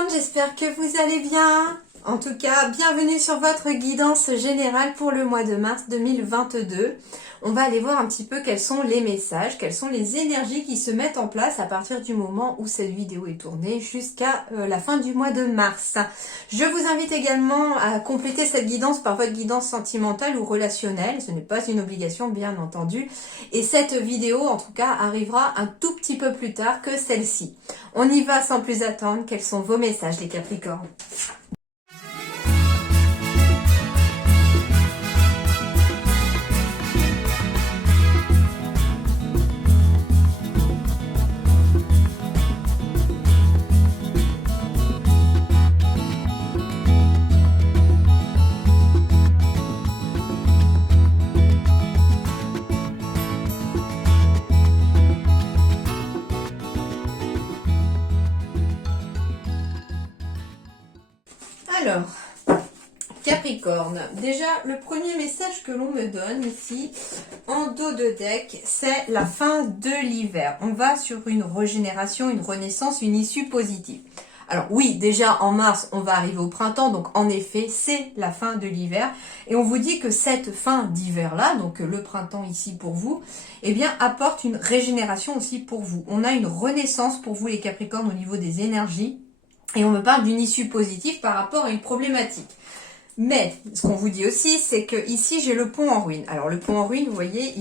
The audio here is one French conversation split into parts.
Capricorne, j'espère que vous allez bien. En tout cas, bienvenue sur votre guidance générale pour le mois de mars 2022. On va aller voir un petit peu quels sont les messages, quelles sont les énergies qui se mettent en place à partir du moment où cette vidéo est tournée jusqu'à la fin du mois de mars. Je vous invite également à compléter cette guidance par votre guidance sentimentale ou relationnelle. Ce n'est pas une obligation, bien entendu. Et cette vidéo, en tout cas, arrivera un tout petit peu plus tard que celle-ci. On y va sans plus attendre. Quels sont vos messages, les Capricornes ? Alors, Capricorne, déjà le premier message que l'on me donne ici en dos de deck, c'est la fin de l'hiver. On va sur une régénération, une renaissance, une issue positive. Alors oui, déjà en mars, on va arriver au printemps, donc en effet, c'est la fin de l'hiver. Et on vous dit que cette fin d'hiver-là, donc le printemps ici pour vous, eh bien apporte une régénération aussi pour vous. On a une renaissance pour vous les Capricornes au niveau des énergies. Et on me parle d'une issue positive par rapport à une problématique. Mais ce qu'on vous dit aussi, c'est que ici j'ai le pont en ruine. Alors le pont en ruine, vous voyez,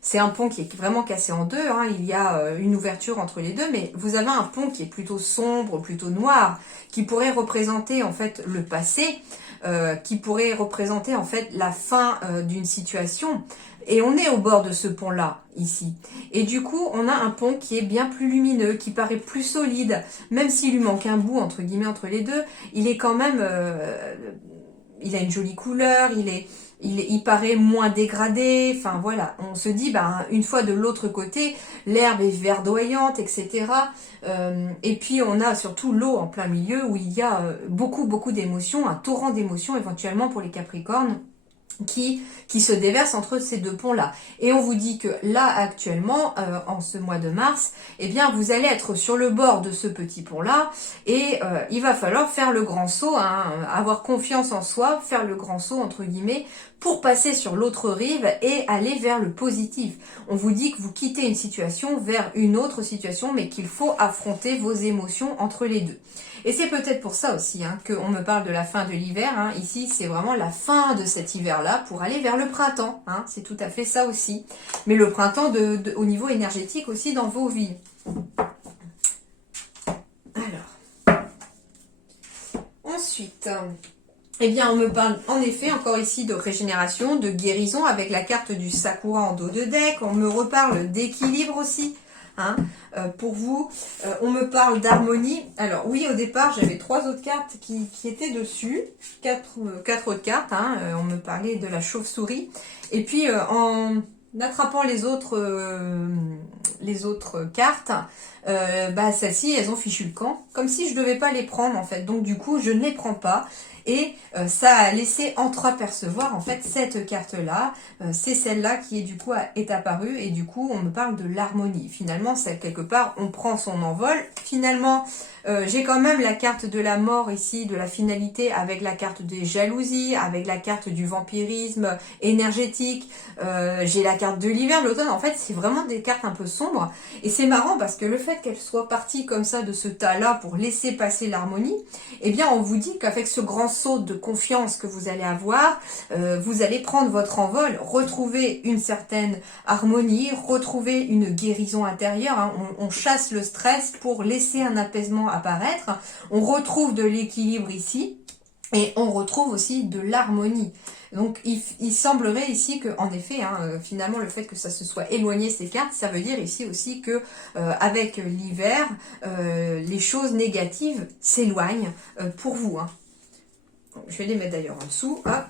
c'est un pont qui est vraiment cassé en deux. Il y a une ouverture entre les deux, mais vous avez un pont qui est plutôt sombre, plutôt noir, qui pourrait représenter en fait le passé, qui pourrait représenter en fait la fin d'une situation. Et on est au bord de ce pont-là, ici. Et du coup, on a un pont qui est bien plus lumineux, qui paraît plus solide. Même s'il lui manque un bout, entre guillemets, entre les deux, il est quand même... il a une jolie couleur, il paraît moins dégradé. Enfin, voilà. On se dit, une fois de l'autre côté, l'herbe est verdoyante, etc. Et puis, on a surtout l'eau en plein milieu, où il y a beaucoup d'émotions, un torrent d'émotions, éventuellement, pour les Capricornes, qui se déverse entre ces deux ponts-là. Et on vous dit que là, actuellement, en ce mois de mars, eh bien, vous allez être sur le bord de ce petit pont-là et il va falloir faire le grand saut, avoir confiance en soi, faire le grand saut, entre guillemets, pour passer sur l'autre rive et aller vers le positif. On vous dit que vous quittez une situation vers une autre situation, mais qu'il faut affronter vos émotions entre les deux. Et c'est peut-être pour ça aussi qu'on me parle de la fin de l'hiver. Ici, c'est vraiment la fin de cet hiver-là pour aller vers le printemps. C'est tout à fait ça aussi. Mais le printemps au niveau énergétique aussi dans vos vies. Alors, ensuite... Eh bien, on me parle en effet encore ici de régénération, de guérison avec la carte du Sakura en dos de deck. On me reparle d'équilibre aussi. Pour vous, on me parle d'harmonie. Alors oui, au départ, j'avais 3 autres cartes qui étaient dessus. 4 autres cartes. On me parlait de la chauve-souris. Et puis, en attrapant les autres cartes, celles-ci, elles ont fichu le camp. Comme si je ne devais pas les prendre, en fait. Donc, du coup, je ne les prends pas. Et ça a laissé entreapercevoir en fait cette carte-là, c'est celle-là qui du coup est apparue et du coup on me parle de l'harmonie. Finalement, c'est quelque part, on prend son envol. Finalement, j'ai quand même la carte de la mort ici, de la finalité, avec la carte des jalousies, avec la carte du vampirisme énergétique. J'ai la carte de l'hiver, de l'automne. En fait, c'est vraiment des cartes un peu sombres. Et c'est marrant parce que le fait qu'elle soit partie comme ça de ce tas-là pour laisser passer l'harmonie, eh bien, on vous dit qu'avec ce grand saut de confiance que vous allez avoir, vous allez prendre votre envol, retrouver une certaine harmonie, retrouver une guérison intérieure. On chasse le stress pour laisser un apaisement apparaître. On retrouve de l'équilibre ici et on retrouve aussi de l'harmonie. Donc, il semblerait ici que, en effet, finalement, le fait que ça se soit éloigné ces cartes, ça veut dire ici aussi que, avec l'hiver, les choses négatives s'éloignent pour vous. Je vais les mettre d'ailleurs en dessous. Hop.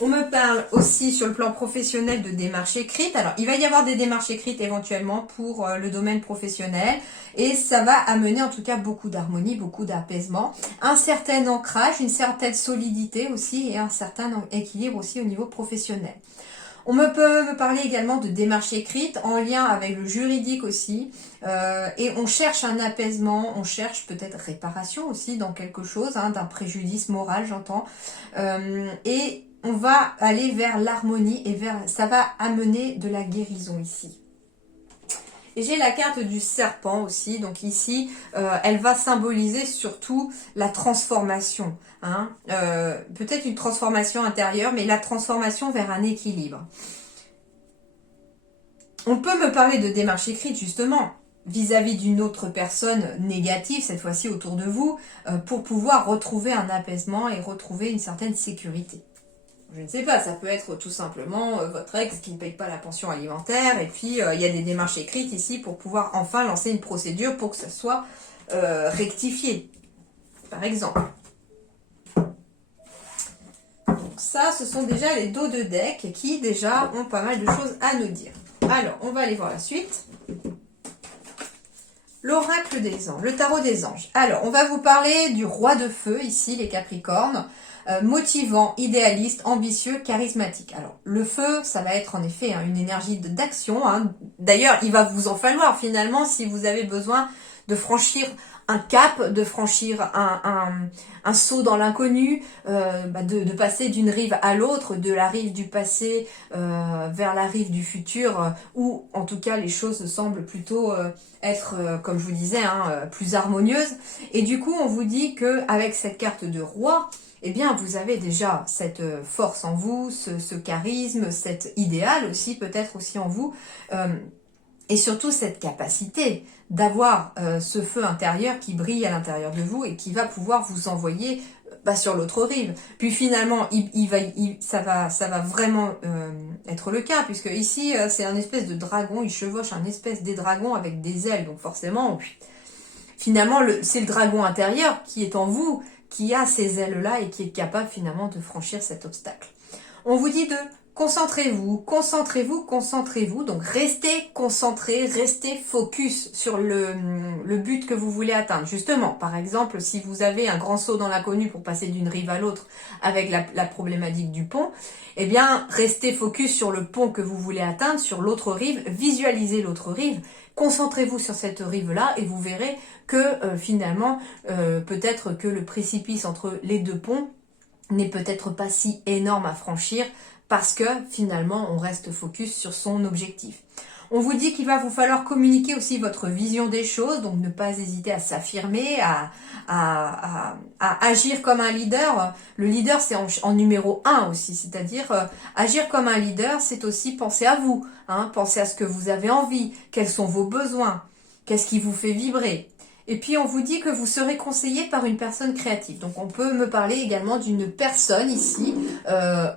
On me parle aussi sur le plan professionnel de démarches écrites. Alors, il va y avoir des démarches écrites éventuellement pour le domaine professionnel. Et ça va amener en tout cas beaucoup d'harmonie, beaucoup d'apaisement. Un certain ancrage, une certaine solidité aussi et un certain équilibre aussi au niveau professionnel. Peut me parler également de démarches écrites en lien avec le juridique aussi. Et on cherche un apaisement, on cherche peut-être réparation aussi dans quelque chose, hein, d'un préjudice moral, j'entends. Et on va aller vers l'harmonie et ça va amener de la guérison ici. Et j'ai la carte du serpent aussi, donc ici, elle va symboliser surtout la transformation. Hein. Peut-être une transformation intérieure, mais la transformation vers un équilibre. On peut me parler de démarche écrite, justement, vis-à-vis d'une autre personne négative, cette fois-ci autour de vous, pour pouvoir retrouver un apaisement et retrouver une certaine sécurité. Je ne sais pas, ça peut être tout simplement votre ex qui ne paye pas la pension alimentaire et puis il y a des démarches écrites ici pour pouvoir enfin lancer une procédure pour que ça soit rectifié, par exemple. Donc ça, ce sont déjà les dos de deck qui déjà ont pas mal de choses à nous dire. Alors, on va aller voir la suite. L'oracle des anges, le tarot des anges. Alors, on va vous parler du roi de feu ici, les Capricornes. Motivant, idéaliste, ambitieux, charismatique. Alors, le feu, ça va être en effet une énergie d'action. Hein. D'ailleurs, il va vous en falloir finalement si vous avez besoin de franchir un cap, de franchir un saut dans l'inconnu, de passer d'une rive à l'autre, de la rive du passé vers la rive du futur, où en tout cas les choses semblent plutôt être, comme je vous disais, plus harmonieuses. Et du coup, on vous dit que avec cette carte de roi, eh bien, vous avez déjà cette force en vous, ce charisme, cet idéal aussi, peut-être aussi en vous, et surtout cette capacité d'avoir ce feu intérieur qui brille à l'intérieur de vous et qui va pouvoir vous envoyer sur l'autre rive. Puis finalement, ça va vraiment être le cas, puisque ici, c'est un espèce de dragon, il chevauche un espèce des dragons avec des ailes, donc forcément, finalement, c'est le dragon intérieur qui est en vous, qui a ces ailes-là et qui est capable finalement de franchir cet obstacle. On vous dit de concentrez-vous, concentrez-vous, concentrez-vous. Donc restez concentré, restez focus sur le but que vous voulez atteindre. Justement, par exemple, si vous avez un grand saut dans l'inconnu pour passer d'une rive à l'autre avec la problématique du pont, eh bien, restez focus sur le pont que vous voulez atteindre, sur l'autre rive, visualisez l'autre rive, concentrez-vous sur cette rive-là et vous verrez que finalement, peut-être que le précipice entre les deux ponts n'est peut-être pas si énorme à franchir parce que finalement, on reste focus sur son objectif. On vous dit qu'il va vous falloir communiquer aussi votre vision des choses, donc ne pas hésiter à s'affirmer, à agir comme un leader. Le leader, c'est en numéro 1 aussi, c'est-à-dire agir comme un leader, c'est aussi penser à vous, penser à ce que vous avez envie, quels sont vos besoins, qu'est-ce qui vous fait vibrer. Et puis on vous dit que vous serez conseillé par une personne créative. Donc on peut me parler également d'une personne ici,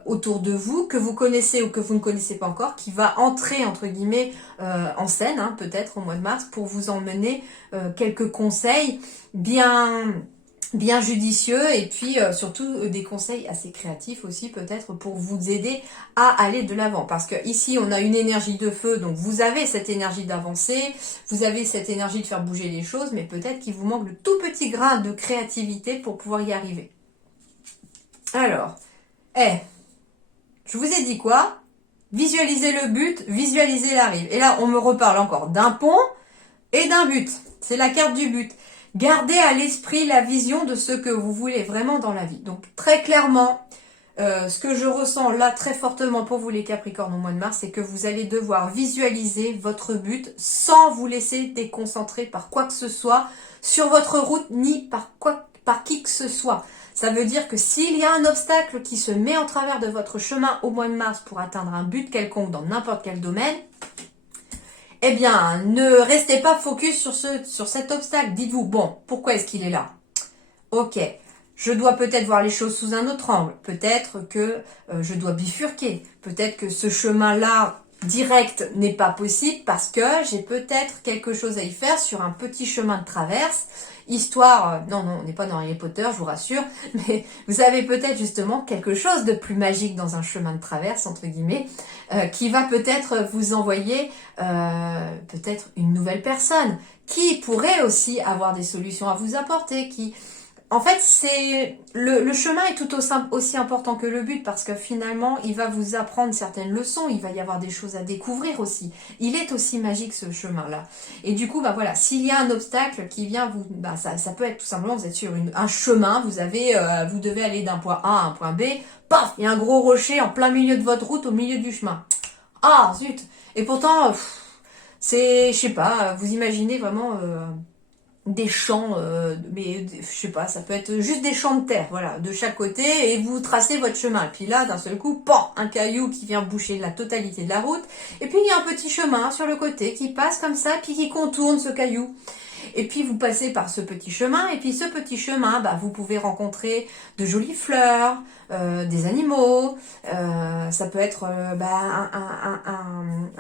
autour de vous, que vous connaissez ou que vous ne connaissez pas encore, qui va entrer entre guillemets en scène, peut-être au mois de mars, pour vous emmener quelques conseils bien judicieux et puis surtout des conseils assez créatifs aussi peut-être pour vous aider à aller de l'avant, parce que ici on a une énergie de feu, donc vous avez cette énergie d'avancer, vous avez cette énergie de faire bouger les choses, mais peut-être qu'il vous manque le tout petit grain de créativité pour pouvoir y arriver. Alors, je vous ai dit quoi? Visualisez le but, visualisez la rive. Et là on me reparle encore d'un pont et d'un but, c'est la carte du but. Gardez à l'esprit la vision de ce que vous voulez vraiment dans la vie. Donc très clairement, ce que je ressens là très fortement pour vous les Capricornes au mois de mars, c'est que vous allez devoir visualiser votre but sans vous laisser déconcentrer par quoi que ce soit sur votre route ni par qui que ce soit. Ça veut dire que s'il y a un obstacle qui se met en travers de votre chemin au mois de mars pour atteindre un but quelconque dans n'importe quel domaine, eh bien, ne restez pas focus sur cet obstacle. Dites-vous, bon, pourquoi est-ce qu'il est là? Ok, je dois peut-être voir les choses sous un autre angle. Peut-être que je dois bifurquer. Peut-être que ce chemin-là, direct, n'est pas possible parce que j'ai peut-être quelque chose à y faire sur un petit chemin de traverse. Histoire, non, on n'est pas dans Harry Potter, je vous rassure, mais vous avez peut-être justement quelque chose de plus magique dans un chemin de traverse, entre guillemets, qui va peut-être vous envoyer peut-être une nouvelle personne, qui pourrait aussi avoir des solutions à vous apporter, qui En fait, c'est le chemin est tout aussi important que le but parce que finalement, il va vous apprendre certaines leçons, il va y avoir des choses à découvrir aussi. Il est aussi magique ce chemin-là. Et du coup, bah voilà, s'il y a un obstacle qui vient vous, bah ça peut être tout simplement, vous êtes sur un chemin, vous devez aller d'un point A à un point B, paf, il y a un gros rocher en plein milieu de votre route, au milieu du chemin. Ah zut! Et pourtant, je sais pas, vous imaginez vraiment. Des champs, mais je sais pas, ça peut être juste des champs de terre, voilà, de chaque côté, et vous tracez votre chemin. Et puis là, d'un seul coup, pan, un caillou qui vient boucher la totalité de la route, et puis il y a un petit chemin sur le côté qui passe comme ça, puis qui contourne ce caillou. Et puis vous passez par ce petit chemin, et puis ce petit chemin, bah, vous pouvez rencontrer de jolies fleurs, des animaux, ça peut être un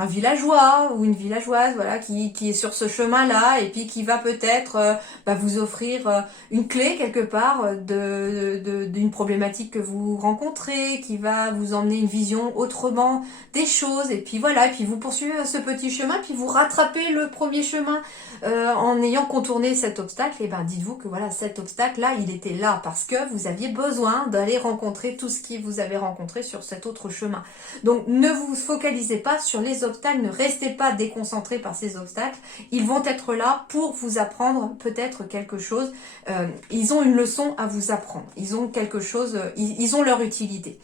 villageois ou une villageoise, voilà, qui est sur ce chemin-là, et puis qui va peut-être vous offrir une clé quelque part d'une problématique que vous rencontrez, qui va vous emmener une vision autrement des choses, et puis voilà, et puis vous poursuivez ce petit chemin, puis vous rattrapez le premier chemin en ayant contourné cet obstacle. Et ben dites-vous que voilà, cet obstacle là, il était là parce que vous aviez besoin d'aller rencontrer tout ce qui vous avez rencontré sur cet autre chemin. Donc ne vous focalisez pas sur les obstacles, ne restez pas déconcentrés par ces obstacles, ils vont être là pour vous apprendre peut-être quelque chose. Ils ont une leçon à vous apprendre, ils ont quelque chose, ils ont leur utilité.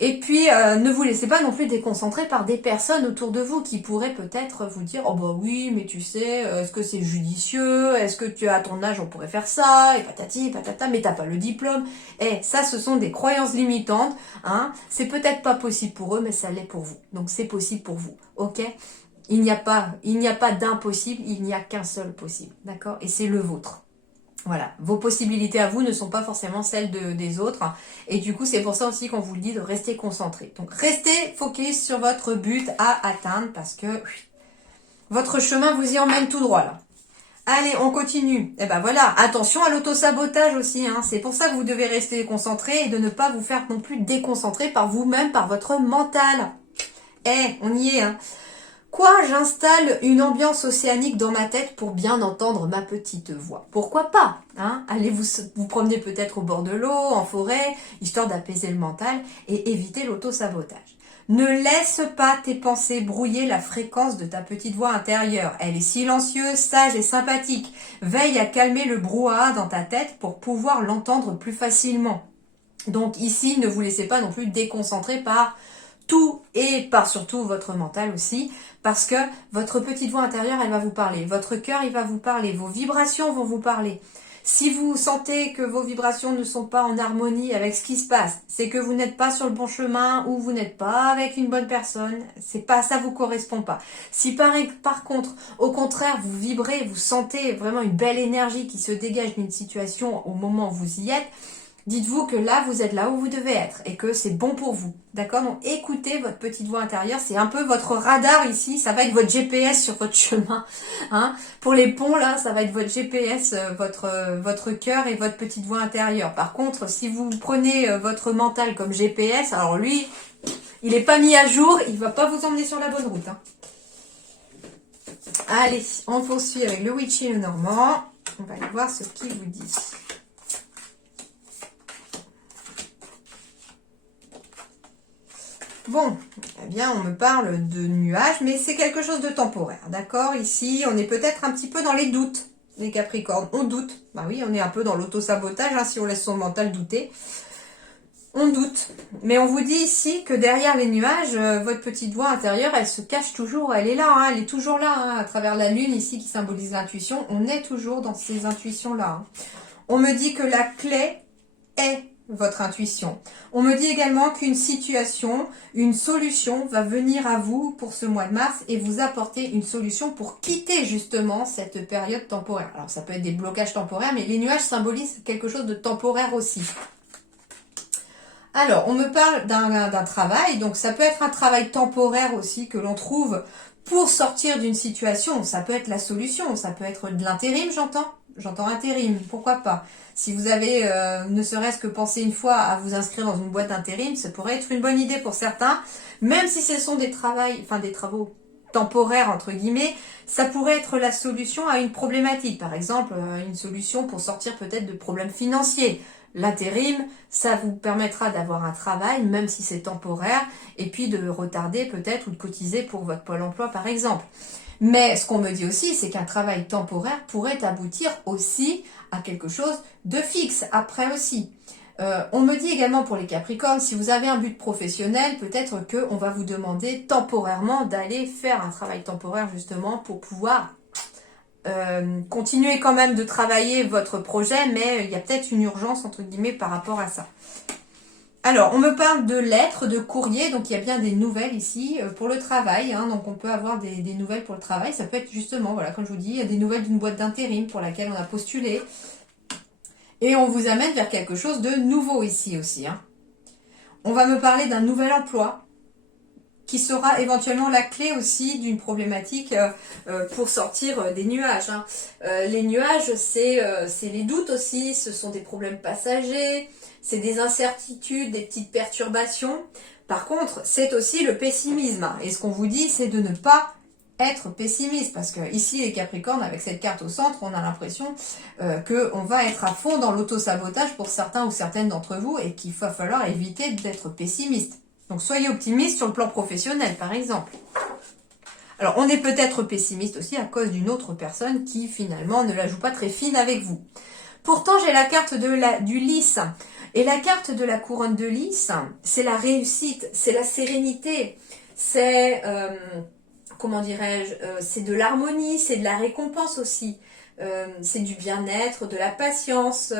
Et puis, ne vous laissez pas non plus déconcentrer par des personnes autour de vous qui pourraient peut-être vous dire « Oh bah oui, mais tu sais, est-ce que c'est judicieux? Est-ce que tu à ton âge, on pourrait faire ça? Et patati, patata, mais t'as pas le diplôme. » Eh, ça, ce sont des croyances limitantes. Hein. C'est peut-être pas possible pour eux, mais ça l'est pour vous. Donc, c'est possible pour vous. Ok? Il n'y a pas d'impossible, il n'y a qu'un seul possible. D'accord? Et c'est le vôtre. Voilà, vos possibilités à vous ne sont pas forcément celles des autres. Et du coup, c'est pour ça aussi qu'on vous le dit de rester concentré. Donc, restez focus sur votre but à atteindre parce que votre chemin vous y emmène tout droit là. Allez, on continue. Et ben voilà, attention à l'auto-sabotage aussi. Hein. C'est pour ça que vous devez rester concentré et de ne pas vous faire non plus déconcentrer par vous-même, par votre mental. On y est. Hein. Quoi, j'installe une ambiance océanique dans ma tête pour bien entendre ma petite voix. Pourquoi pas, hein? Allez vous promener peut-être au bord de l'eau, en forêt, histoire d'apaiser le mental et éviter l'auto-sabotage. Ne laisse pas tes pensées brouiller la fréquence de ta petite voix intérieure. Elle est silencieuse, sage et sympathique. Veille à calmer le brouhaha dans ta tête pour pouvoir l'entendre plus facilement. Donc ici, ne vous laissez pas non plus déconcentrer par tout et par surtout votre mental aussi, parce que votre petite voix intérieure, elle va vous parler. Votre cœur, il va vous parler. Vos vibrations vont vous parler. Si vous sentez que vos vibrations ne sont pas en harmonie avec ce qui se passe, c'est que vous n'êtes pas sur le bon chemin ou vous n'êtes pas avec une bonne personne, c'est pas, ça vous correspond pas. Si par contre, au contraire, vous vibrez, vous sentez vraiment une belle énergie qui se dégage d'une situation au moment où vous y êtes, dites-vous que là, vous êtes là où vous devez être et que c'est bon pour vous. D'accord? Donc, écoutez votre petite voix intérieure. C'est un peu votre radar ici. Ça va être votre GPS sur votre chemin. Hein? Pour les ponts, là, ça va être votre GPS, votre cœur et votre petite voix intérieure. Par contre, si vous prenez votre mental comme GPS, alors lui, il n'est pas mis à jour. Il va pas vous emmener sur la bonne route. Hein. Allez, on poursuit avec le Witchy le Normand. On va aller voir ce qu'il vous dit. Bon, eh bien, on me parle de nuages, mais c'est quelque chose de temporaire, d'accord? Ici, on est peut-être un petit peu dans les doutes, les Capricornes. On doute. Bah oui, on est un peu dans l'auto-sabotage, hein, si on laisse son mental douter. On doute. Mais on vous dit ici que derrière les nuages, votre petite voix intérieure, elle se cache toujours, elle est là, hein, elle est toujours là, hein, à travers la lune ici qui symbolise l'intuition. On est toujours dans ces intuitions-là. Hein. On me dit que la clé est votre intuition. On me dit également qu'une situation, une solution va venir à vous pour ce mois de mars et vous apporter une solution pour quitter justement cette période temporaire. Alors ça peut être des blocages temporaires, mais les nuages symbolisent quelque chose de temporaire aussi. Alors, on me parle d'un travail, donc ça peut être un travail temporaire aussi que l'on trouve pour sortir d'une situation. Ça peut être la solution, ça peut être de l'intérim, j'entends intérim, pourquoi pas. Si vous avez ne serait-ce que pensé une fois à vous inscrire dans une boîte d'intérim, ça pourrait être une bonne idée pour certains, même si ce sont des travaux temporaire entre guillemets, ça pourrait être la solution à une problématique. Par exemple, une solution pour sortir peut-être de problèmes financiers. L'intérim, ça vous permettra d'avoir un travail, même si c'est temporaire, et puis de retarder peut-être ou de cotiser pour votre Pôle emploi par exemple. Mais ce qu'on me dit aussi, c'est qu'un travail temporaire pourrait aboutir aussi à quelque chose de fixe, après aussi. On me dit également pour les Capricornes, si vous avez un but professionnel, peut-être qu'on va vous demander temporairement d'aller faire un travail temporaire justement pour pouvoir continuer quand même de travailler votre projet, mais il y a peut-être une urgence entre guillemets par rapport à ça. Alors, on me parle de lettres, de courriers, donc il y a bien des nouvelles ici pour le travail, hein, donc on peut avoir des nouvelles pour le travail, ça peut être justement, voilà, comme je vous dis, il y a des nouvelles d'une boîte d'intérim pour laquelle on a postulé, et on vous amène vers quelque chose de nouveau ici aussi. Hein. On va me parler d'un nouvel emploi, qui sera éventuellement la clé aussi d'une problématique pour sortir des nuages. Hein. Les nuages, c'est les doutes aussi, ce sont des problèmes passagers, c'est des incertitudes, des petites perturbations. Par contre, c'est aussi le pessimisme. Et ce qu'on vous dit, c'est de ne pas être pessimiste. Parce que ici, les Capricornes, avec cette carte au centre, on a l'impression qu'on va être à fond dans l'auto-sabotage pour certains ou certaines d'entre vous et qu'il va falloir éviter d'être pessimiste. Donc soyez optimiste sur le plan professionnel, par exemple. Alors, on est peut-être pessimiste aussi à cause d'une autre personne qui, finalement, ne la joue pas très fine avec vous. Pourtant, j'ai la carte du lys. Et la carte de la couronne de lys, c'est la réussite, c'est la sérénité, c'est, comment dirais-je, c'est de l'harmonie, c'est de la récompense aussi. C'est du bien-être, de la patience.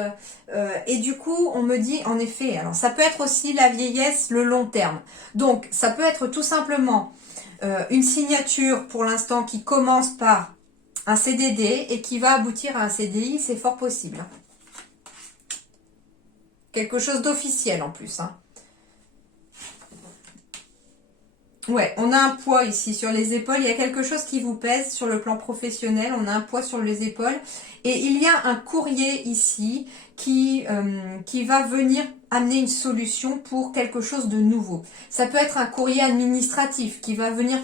Et du coup, on me dit, en effet, alors ça peut être aussi la vieillesse, le long terme. Donc, ça peut être tout simplement une signature pour l'instant qui commence par un CDD et qui va aboutir à un CDI, c'est fort possible. Quelque chose d'officiel en plus. Hein. Ouais, on a un poids ici sur les épaules. Il y a quelque chose qui vous pèse sur le plan professionnel. On a un poids sur les épaules. Et il y a un courrier ici qui va venir amener une solution pour quelque chose de nouveau. Ça peut être un courrier administratif qui va venir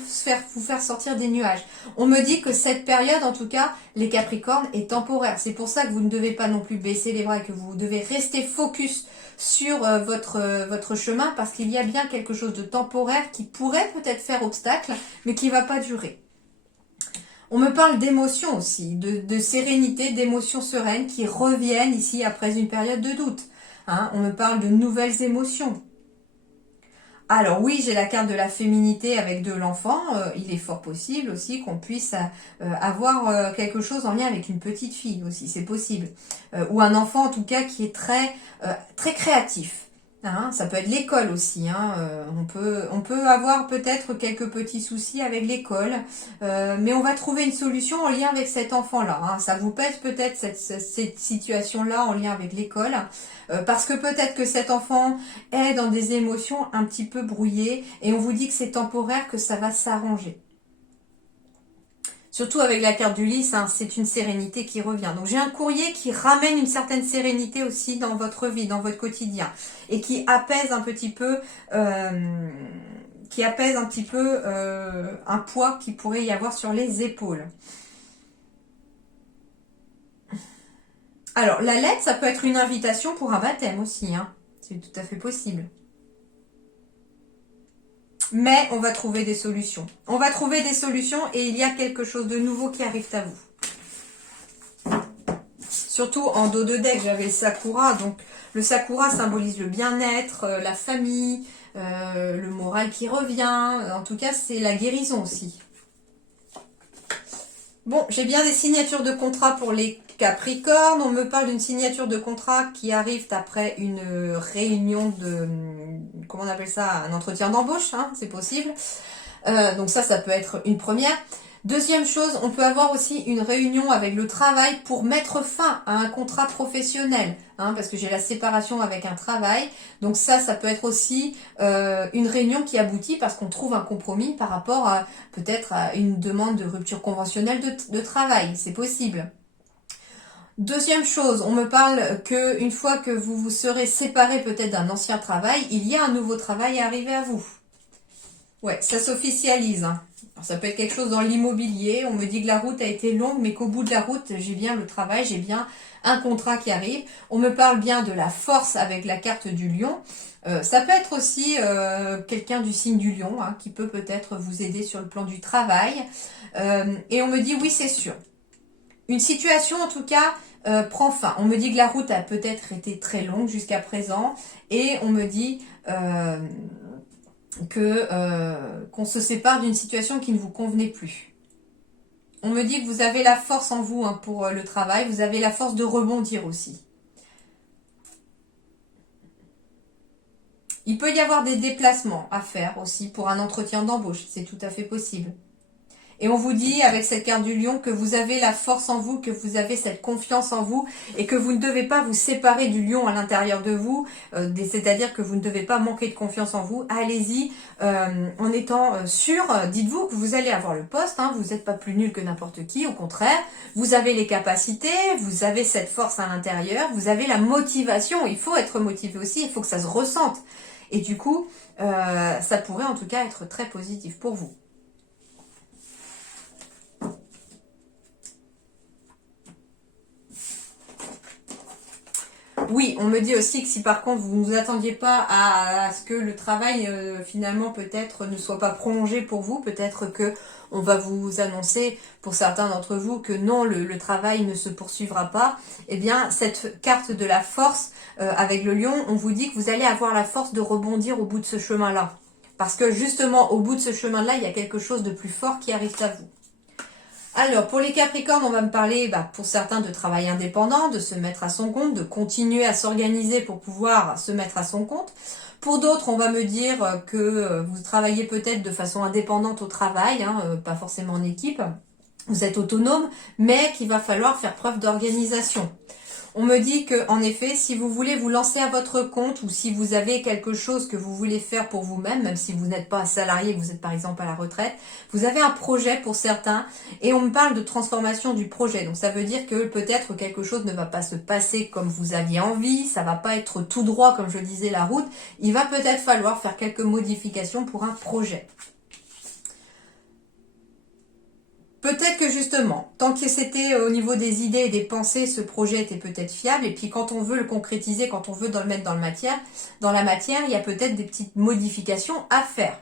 vous faire sortir des nuages. On me dit que cette période, en tout cas, les Capricornes, est temporaire. C'est pour ça que vous ne devez pas non plus baisser les bras et que vous devez rester focus sur votre chemin parce qu'il y a bien quelque chose de temporaire qui pourrait peut-être faire obstacle, mais qui ne va pas durer. On me parle d'émotions aussi, de sérénité, d'émotions sereines qui reviennent ici après une période de doute. Hein, on me parle de nouvelles émotions. Alors oui, j'ai la carte de la féminité avec de l'enfant. Il est fort possible aussi qu'on puisse avoir quelque chose en lien avec une petite fille aussi, c'est possible. Ou un enfant en tout cas qui est très créatif. Hein, ça peut être l'école aussi. Hein, on peut avoir peut-être quelques petits soucis avec l'école, mais on va trouver une solution en lien avec cet enfant-là. Hein. Ça vous pèse peut-être cette situation-là en lien avec l'école, parce que peut-être que cet enfant est dans des émotions un petit peu brouillées et on vous dit que c'est temporaire, que ça va s'arranger. Surtout avec la carte du lys, hein, c'est une sérénité qui revient. Donc j'ai un courrier qui ramène une certaine sérénité aussi dans votre vie, dans votre quotidien. Et qui apaise un petit peu, un poids qui pourrait y avoir sur les épaules. Alors la lettre, ça peut être une invitation pour un baptême aussi. Hein. C'est tout à fait possible. Mais on va trouver des solutions. On va trouver des solutions et il y a quelque chose de nouveau qui arrive à vous. Surtout en dos de deck, j'avais le Sakura. Donc le Sakura symbolise le bien-être, la famille, le moral qui revient. En tout cas, c'est la guérison aussi. Bon, j'ai bien des signatures de contrat pour les Capricornes. On me parle d'une signature de contrat qui arrive après une réunion de... Comment on appelle ça? Un entretien d'embauche, hein, c'est possible. Donc ça peut être une première. Deuxième chose, on peut avoir aussi une réunion avec le travail pour mettre fin à un contrat professionnel, hein, parce que j'ai la séparation avec un travail. Donc ça peut être aussi une réunion qui aboutit parce qu'on trouve un compromis par rapport à peut-être à une demande de rupture conventionnelle de travail. C'est possible. Deuxième chose, on me parle que une fois que vous vous serez séparé peut-être d'un ancien travail, il y a un nouveau travail à arriver à vous. Ouais, ça s'officialise, hein. Alors, ça peut être quelque chose dans l'immobilier. On me dit que la route a été longue, mais qu'au bout de la route, j'ai bien le travail, j'ai bien un contrat qui arrive. On me parle bien de la force avec la carte du lion. Ça peut être aussi quelqu'un du signe du lion, hein, qui peut peut-être vous aider sur le plan du travail. Et on me dit oui, c'est sûr. Une situation en tout cas prend fin. On me dit que la route a peut-être été très longue jusqu'à présent. Et on me dit qu'on se sépare d'une situation qui ne vous convenait plus. On me dit que vous avez la force en vous, hein, pour le travail, vous avez la force de rebondir aussi. Il peut y avoir des déplacements à faire aussi pour un entretien d'embauche, c'est tout à fait possible. Et on vous dit avec cette carte du lion que vous avez la force en vous, que vous avez cette confiance en vous et que vous ne devez pas vous séparer du lion à l'intérieur de vous, c'est-à-dire que vous ne devez pas manquer de confiance en vous. Allez-y en étant sûr, dites-vous que vous allez avoir le poste, hein, vous n'êtes pas plus nul que n'importe qui, au contraire, vous avez les capacités, vous avez cette force à l'intérieur, vous avez la motivation, il faut être motivé aussi, il faut que ça se ressente. Et du coup, ça pourrait en tout cas être très positif pour vous. Oui, on me dit aussi que si par contre vous ne vous attendiez pas à ce que le travail finalement peut-être ne soit pas prolongé pour vous, peut-être que on va vous annoncer pour certains d'entre vous que non, le travail ne se poursuivra pas, eh bien cette carte de la force avec le lion, on vous dit que vous allez avoir la force de rebondir au bout de ce chemin-là. Parce que justement au bout de ce chemin-là, il y a quelque chose de plus fort qui arrive à vous. Alors, pour les Capricornes, on va me parler, pour certains, de travail indépendant, de se mettre à son compte, de continuer à s'organiser pour pouvoir se mettre à son compte. Pour d'autres, on va me dire que vous travaillez peut-être de façon indépendante au travail, hein, pas forcément en équipe. Vous êtes autonome, mais qu'il va falloir faire preuve d'organisation. On me dit que, en effet, si vous voulez vous lancer à votre compte ou si vous avez quelque chose que vous voulez faire pour vous-même, même si vous n'êtes pas salarié, vous êtes par exemple à la retraite, vous avez un projet pour certains et on me parle de transformation du projet. Donc ça veut dire que peut-être quelque chose ne va pas se passer comme vous aviez envie, ça va pas être tout droit comme je disais la route. Il va peut-être falloir faire quelques modifications pour un projet. Peut-être que justement, tant que c'était au niveau des idées et des pensées, ce projet était peut-être fiable. Et puis quand on veut le concrétiser, quand on veut le mettre dans la matière, il y a peut-être des petites modifications à faire.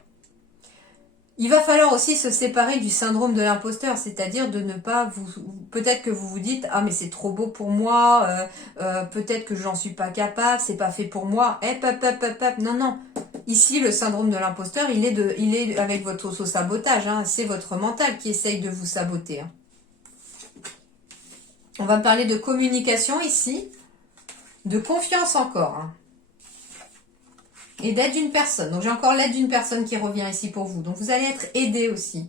Il va falloir aussi se séparer du syndrome de l'imposteur, c'est-à-dire de ne pas vous... Peut-être que vous vous dites « Ah, mais c'est trop beau pour moi, peut-être que j'en suis pas capable, c'est pas fait pour moi. » Non, non. Ici, le syndrome de l'imposteur, il est avec votre auto-sabotage. Hein. C'est votre mental qui essaye de vous saboter. Hein. On va parler de communication ici, de confiance encore. Hein. Et d'aide d'une personne. Donc j'ai encore l'aide d'une personne qui revient ici pour vous. Donc vous allez être aidé aussi.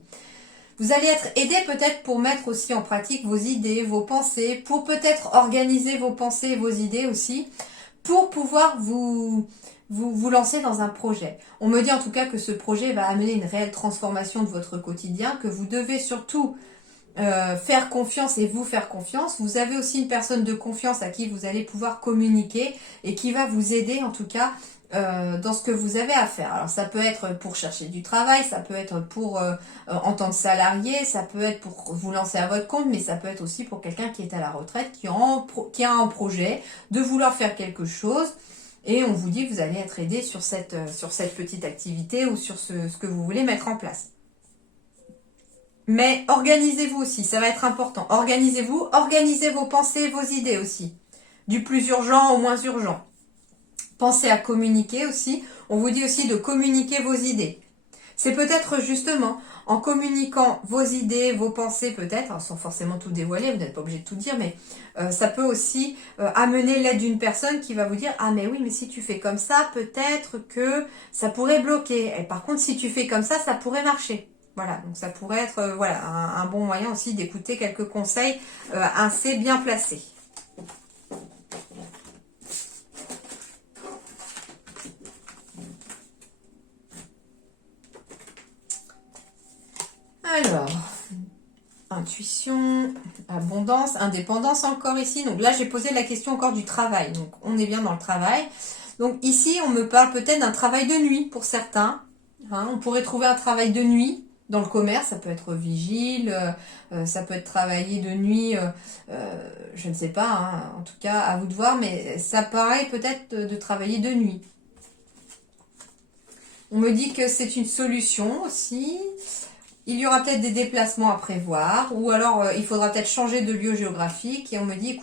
Vous allez être aidé peut-être pour mettre aussi en pratique vos idées, vos pensées, pour peut-être organiser vos pensées et vos idées aussi, pour pouvoir vous lancer dans un projet. On me dit en tout cas que ce projet va amener une réelle transformation de votre quotidien, que vous devez surtout faire confiance et vous faire confiance. Vous avez aussi une personne de confiance à qui vous allez pouvoir communiquer et qui va vous aider en tout cas dans ce que vous avez à faire. Alors ça peut être pour chercher du travail, ça peut être pour en tant que salarié, ça peut être pour vous lancer à votre compte, mais ça peut être aussi pour quelqu'un qui est à la retraite, qui a un projet de vouloir faire quelque chose. Et on vous dit que vous allez être aidé sur cette petite activité ou sur ce que vous voulez mettre en place. Mais organisez-vous aussi, ça va être important. Organisez-vous, organisez vos pensées, vos idées aussi. Du plus urgent au moins urgent. Pensez à communiquer aussi. On vous dit aussi de communiquer vos idées. C'est peut-être justement en communiquant vos idées, vos pensées peut-être, sans forcément tout dévoiler, vous n'êtes pas obligé de tout dire, mais ça peut aussi amener l'aide d'une personne qui va vous dire « Ah mais oui, mais si tu fais comme ça, peut-être que ça pourrait bloquer. Et par contre, si tu fais comme ça pourrait marcher. » Voilà, donc ça pourrait être un bon moyen aussi d'écouter quelques conseils assez bien placés. Alors, intuition, abondance, indépendance encore ici. Donc là, j'ai posé la question encore du travail. Donc, on est bien dans le travail. Donc ici, on me parle peut-être d'un travail de nuit pour certains. Hein. On pourrait trouver un travail de nuit dans le commerce, ça peut être vigile, ça peut être travailler de nuit, je ne sais pas, hein, en tout cas à vous de voir, mais ça paraît peut-être de travailler de nuit. On me dit que c'est une solution aussi. Il y aura peut-être des déplacements à prévoir, ou alors il faudra peut-être changer de lieu géographique. Et on me dit,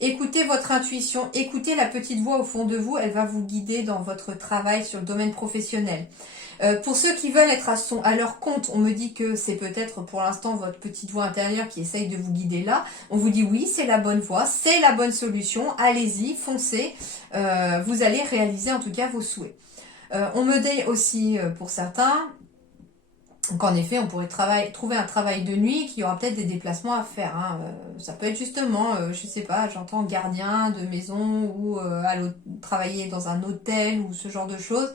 écoutez votre intuition, écoutez la petite voix au fond de vous, elle va vous guider dans votre travail sur le domaine professionnel. Pour ceux qui veulent être à leur compte, on me dit que c'est peut-être pour l'instant votre petite voix intérieure qui essaye de vous guider là. On vous dit oui, c'est la bonne voie, c'est la bonne solution, allez-y, foncez, vous allez réaliser en tout cas vos souhaits. On me dit aussi pour certains qu'en effet on pourrait trouver un travail de nuit qui aura peut-être des déplacements à faire. Hein. Ça peut être justement, je sais pas, j'entends gardien de maison ou travailler dans un hôtel ou ce genre de choses.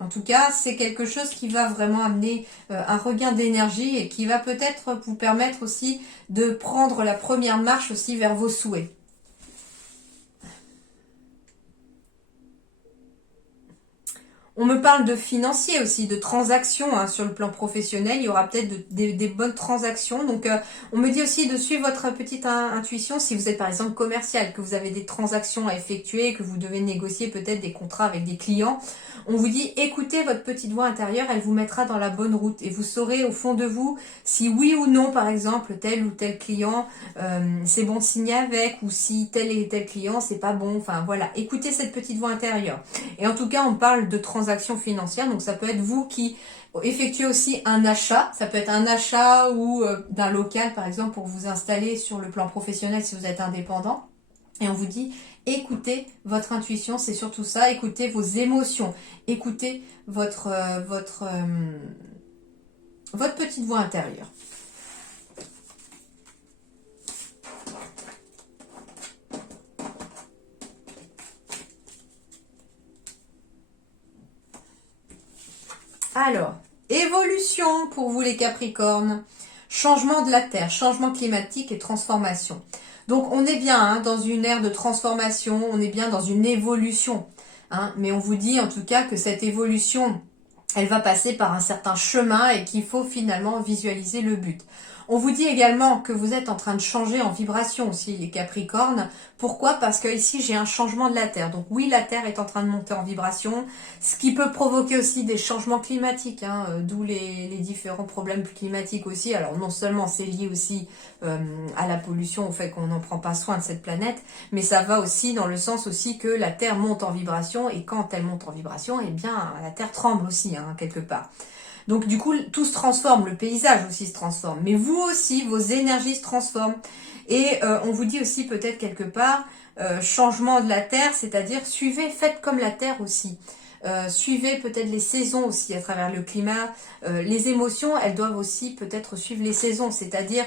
En tout cas, c'est quelque chose qui va vraiment amener un regain d'énergie et qui va peut-être vous permettre aussi de prendre la première marche aussi vers vos souhaits. On me parle de financier aussi, de transactions hein, sur le plan professionnel. Il y aura peut-être des bonnes transactions. Donc, on me dit aussi de suivre votre petite intuition si vous êtes par exemple commercial, que vous avez des transactions à effectuer, que vous devez négocier peut-être des contrats avec des clients. On vous dit écoutez votre petite voix intérieure, elle vous mettra dans la bonne route et vous saurez au fond de vous si oui ou non, par exemple, tel ou tel client, c'est bon de signer avec, ou si tel et tel client, c'est pas bon. Enfin voilà, écoutez cette petite voix intérieure. Et en tout cas, on parle de transactions financières, donc ça peut être vous qui effectuez aussi un achat, ça peut être un achat ou d'un local par exemple pour vous installer sur le plan professionnel si vous êtes indépendant. Et on vous dit, écoutez votre intuition, c'est surtout ça, écoutez vos émotions, écoutez votre petite voix intérieure. Alors, évolution pour vous les Capricornes, changement de la Terre, changement climatique et transformation. Donc on est bien hein, dans une ère de transformation, on est bien dans une évolution. Hein, mais on vous dit en tout cas que cette évolution, elle va passer par un certain chemin et qu'il faut finalement visualiser le but. On vous dit également que vous êtes en train de changer en vibration aussi, les Capricornes. Pourquoi? Parce que ici, j'ai un changement de la Terre. Donc oui, la Terre est en train de monter en vibration, ce qui peut provoquer aussi des changements climatiques, hein, d'où les différents problèmes climatiques aussi. Alors non seulement c'est lié aussi à la pollution, au fait qu'on n'en prend pas soin de cette planète, mais ça va aussi dans le sens aussi que la Terre monte en vibration, et quand elle monte en vibration, eh bien la Terre tremble aussi, hein, quelque part. Donc du coup, tout se transforme, le paysage aussi se transforme. Mais vous aussi, vos énergies se transforment. Et on vous dit aussi peut-être quelque part, changement de la Terre, c'est-à-dire suivez, faites comme la Terre aussi. Suivez peut-être les saisons aussi à travers le climat. Les émotions, elles doivent aussi peut-être suivre les saisons, c'est-à-dire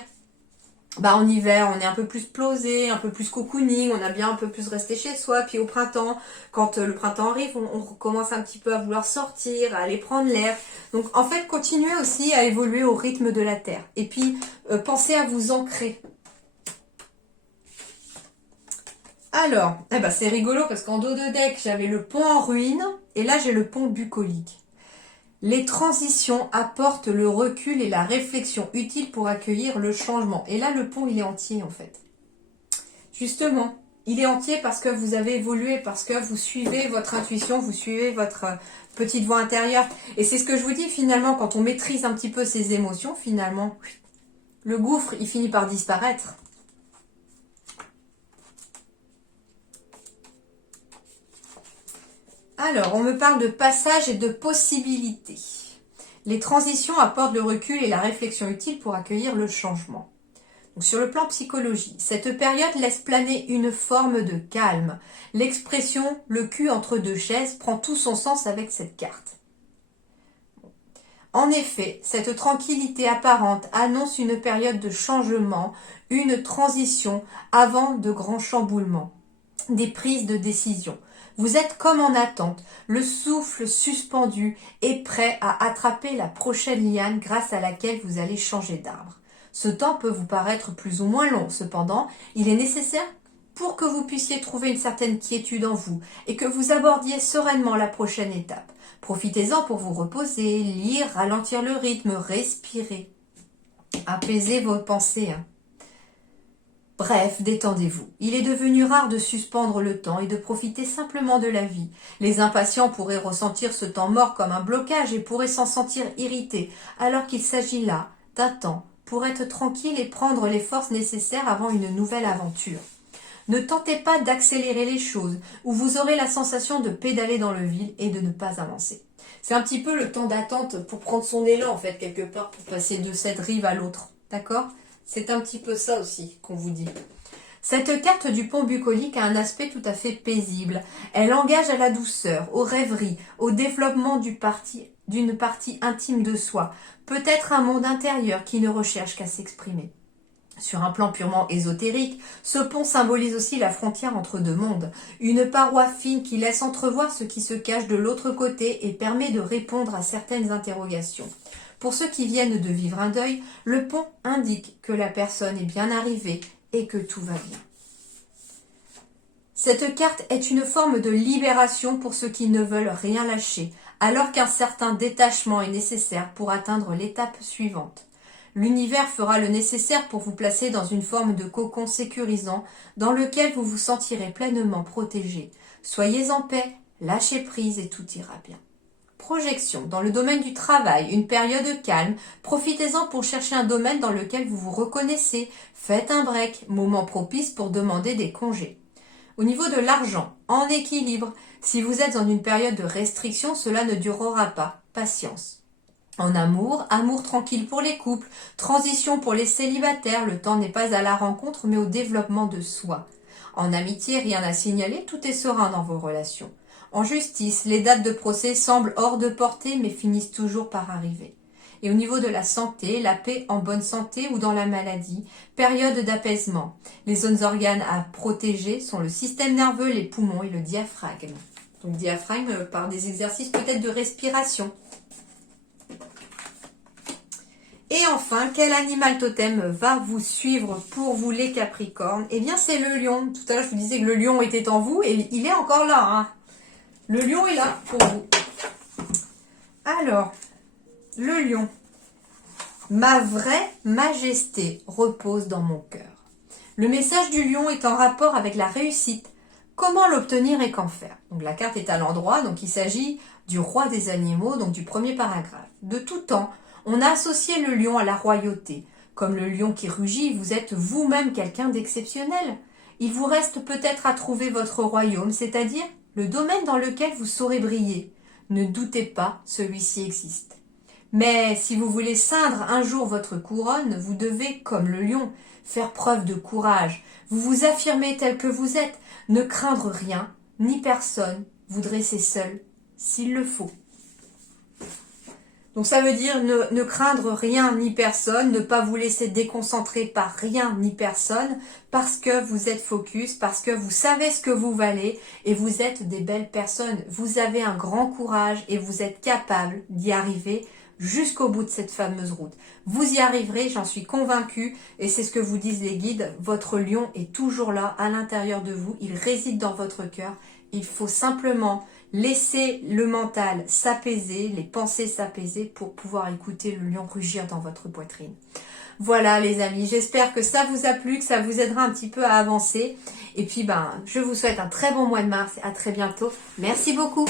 en hiver, on est un peu plus posé, un peu plus cocooning, on a bien un peu plus resté chez soi. Puis au printemps, quand le printemps arrive, on recommence un petit peu à vouloir sortir, à aller prendre l'air. Donc en fait, continuez aussi à évoluer au rythme de la Terre. Et puis, pensez à vous ancrer. Alors, c'est rigolo parce qu'en dos de deck, j'avais le pont en ruine et là, j'ai le pont bucolique. Les transitions apportent le recul et la réflexion utiles pour accueillir le changement. Et là, le pont, il est entier en fait. Justement, il est entier parce que vous avez évolué, parce que vous suivez votre intuition, vous suivez votre petite voix intérieure. Et c'est ce que je vous dis finalement, quand on maîtrise un petit peu ses émotions, finalement, le gouffre, il finit par disparaître. Alors, on me parle de passage et de possibilités. Les transitions apportent le recul et la réflexion utile pour accueillir le changement. Donc, sur le plan psychologie, cette période laisse planer une forme de calme. L'expression « le cul entre deux chaises » prend tout son sens avec cette carte. En effet, cette tranquillité apparente annonce une période de changement, une transition avant de grands chamboulements, des prises de décision. Vous êtes comme en attente, le souffle suspendu et prêt à attraper la prochaine liane grâce à laquelle vous allez changer d'arbre. Ce temps peut vous paraître plus ou moins long, cependant, il est nécessaire pour que vous puissiez trouver une certaine quiétude en vous et que vous abordiez sereinement la prochaine étape. Profitez-en pour vous reposer, lire, ralentir le rythme, respirer, apaiser vos pensées. Bref, détendez-vous. Il est devenu rare de suspendre le temps et de profiter simplement de la vie. Les impatients pourraient ressentir ce temps mort comme un blocage et pourraient s'en sentir irrités, alors qu'il s'agit là d'un temps pour être tranquille et prendre les forces nécessaires avant une nouvelle aventure. Ne tentez pas d'accélérer les choses, ou vous aurez la sensation de pédaler dans le vide et de ne pas avancer. C'est un petit peu le temps d'attente pour prendre son élan, en fait, quelque part, pour passer de cette rive à l'autre. D'accord ? C'est un petit peu ça aussi qu'on vous dit. Cette carte du pont bucolique a un aspect tout à fait paisible. Elle engage à la douceur, aux rêveries, au développement d'une partie intime de soi. Peut-être un monde intérieur qui ne recherche qu'à s'exprimer. Sur un plan purement ésotérique, ce pont symbolise aussi la frontière entre deux mondes, une paroi fine qui laisse entrevoir ce qui se cache de l'autre côté et permet de répondre à certaines interrogations. Pour ceux qui viennent de vivre un deuil, le pont indique que la personne est bien arrivée et que tout va bien. Cette carte est une forme de libération pour ceux qui ne veulent rien lâcher, alors qu'un certain détachement est nécessaire pour atteindre l'étape suivante. L'univers fera le nécessaire pour vous placer dans une forme de cocon sécurisant dans lequel vous vous sentirez pleinement protégé. Soyez en paix, lâchez prise et tout ira bien. Projection. Dans le domaine du travail, une période calme, profitez-en pour chercher un domaine dans lequel vous vous reconnaissez. Faites un break, moment propice pour demander des congés. Au niveau de l'argent, en équilibre. Si vous êtes dans une période de restriction, cela ne durera pas. Patience. En amour, amour tranquille pour les couples, transition pour les célibataires, le temps n'est pas à la rencontre mais au développement de soi. En amitié, rien à signaler, tout est serein dans vos relations. En justice, les dates de procès semblent hors de portée mais finissent toujours par arriver. Et au niveau de la santé, la paix en bonne santé ou dans la maladie, période d'apaisement. Les zones organes à protéger sont le système nerveux, les poumons et le diaphragme. Donc diaphragme par des exercices peut-être de respiration. Et enfin, quel animal totem va vous suivre pour vous les Capricornes? Eh bien, c'est le lion. Tout à l'heure, je vous disais que le lion était en vous et il est encore là. Hein. Le lion est là pour vous. Alors, le lion. Ma vraie majesté repose dans mon cœur. Le message du lion est en rapport avec la réussite. Comment l'obtenir et qu'en faire? Donc la carte est à l'endroit, donc il s'agit du roi des animaux, donc du premier paragraphe. De tout temps, on a associé le lion à la royauté. Comme le lion qui rugit, vous êtes vous-même quelqu'un d'exceptionnel. Il vous reste peut-être à trouver votre royaume, c'est-à-dire le domaine dans lequel vous saurez briller. Ne doutez pas, celui-ci existe. Mais si vous voulez ceindre un jour votre couronne, vous devez, comme le lion, faire preuve de courage. Vous vous affirmez tel que vous êtes, ne craindre rien, ni personne, vous dresser seul, s'il le faut. Donc ça veut dire ne craindre rien ni personne, ne pas vous laisser déconcentrer par rien ni personne, parce que vous êtes focus, parce que vous savez ce que vous valez et vous êtes des belles personnes. Vous avez un grand courage et vous êtes capable d'y arriver jusqu'au bout de cette fameuse route. Vous y arriverez, j'en suis convaincue, et c'est ce que vous disent les guides, votre lion est toujours là, à l'intérieur de vous, il réside dans votre cœur, il faut simplement laisser le mental s'apaiser, les pensées s'apaiser pour pouvoir écouter le lion rugir dans votre poitrine. Voilà les amis, j'espère que ça vous a plu, que ça vous aidera un petit peu à avancer. Et puis je vous souhaite un très bon mois de mars et à très bientôt. Merci beaucoup.